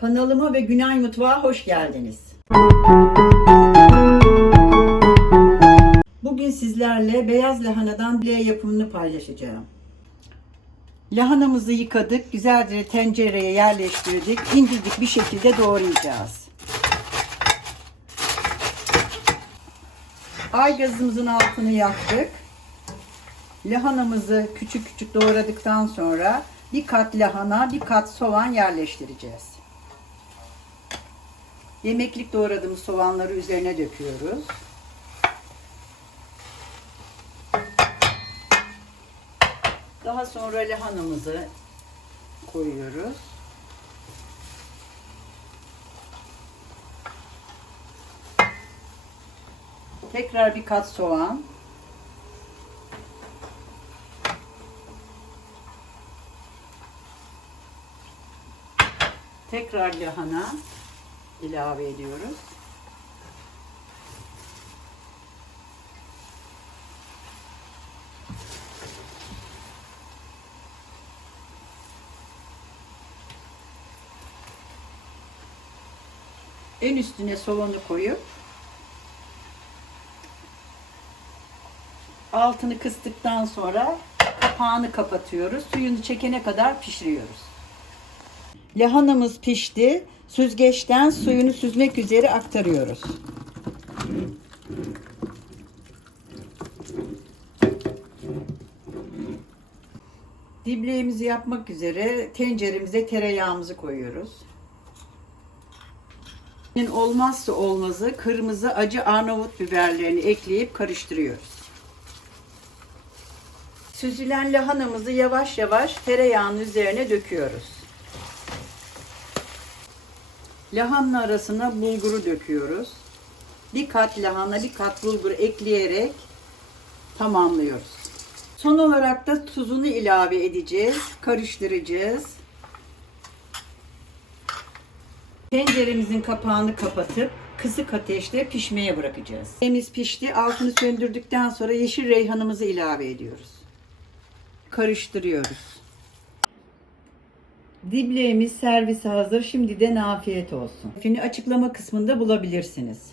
Kanalıma ve Günay Mutfağa hoş geldiniz. Bugün sizlerle beyaz lahanadan bile yapımını paylaşacağım. Lahanamızı yıkadık, güzelce tencereye yerleştirdik, incecik bir şekilde doğrayacağız. Aygazımızın altını yaktık. Lahanamızı küçük küçük doğradıktan sonra bir kat lahana, bir kat soğan yerleştireceğiz. Yemeklik doğradığımız soğanları üzerine döküyoruz. Daha sonra lahanamızı koyuyoruz. Tekrar bir kat soğan. Tekrar lahana ilave ediyoruz. En üstüne soğanı koyup altını kıstıktan sonra kapağını kapatıyoruz. Suyunu çekene kadar pişiriyoruz. Lahanamız pişti. Süzgeçten suyunu süzmek üzere aktarıyoruz. Dibleğimizi yapmak üzere tenceremize tereyağımızı koyuyoruz. Olmazsa olmazı kırmızı acı Arnavut biberlerini ekleyip karıştırıyoruz. Süzülen lahanamızı yavaş yavaş tereyağının üzerine döküyoruz. Lahanla arasına bulguru döküyoruz. Bir kat lahana, bir kat bulgur ekleyerek tamamlıyoruz. Son olarak da tuzunu ilave edeceğiz. Karıştıracağız. Tenceremizin kapağını kapatıp kısık ateşte pişmeye bırakacağız. Yemeğimiz pişti. Altını söndürdükten sonra yeşil reyhanımızı ilave ediyoruz. Karıştırıyoruz. Dibleğimiz servise hazır. Şimdiden afiyet olsun. Fini açıklama kısmında bulabilirsiniz.